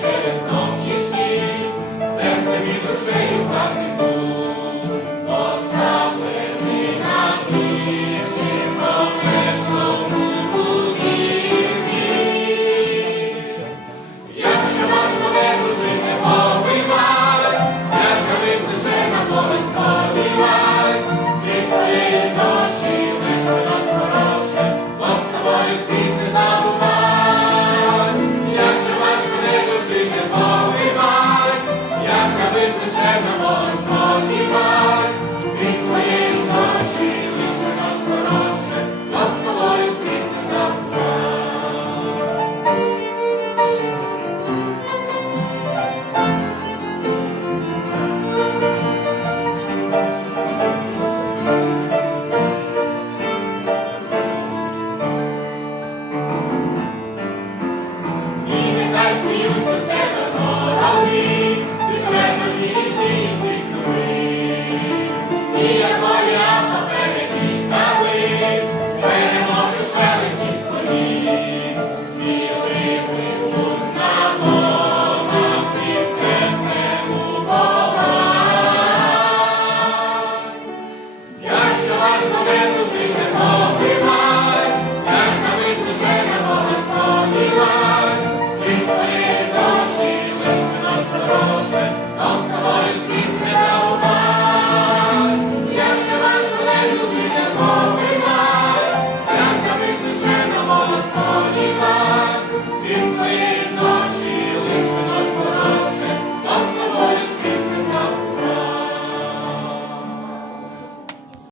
Через сон і шкіс, серце від душею правди. animals.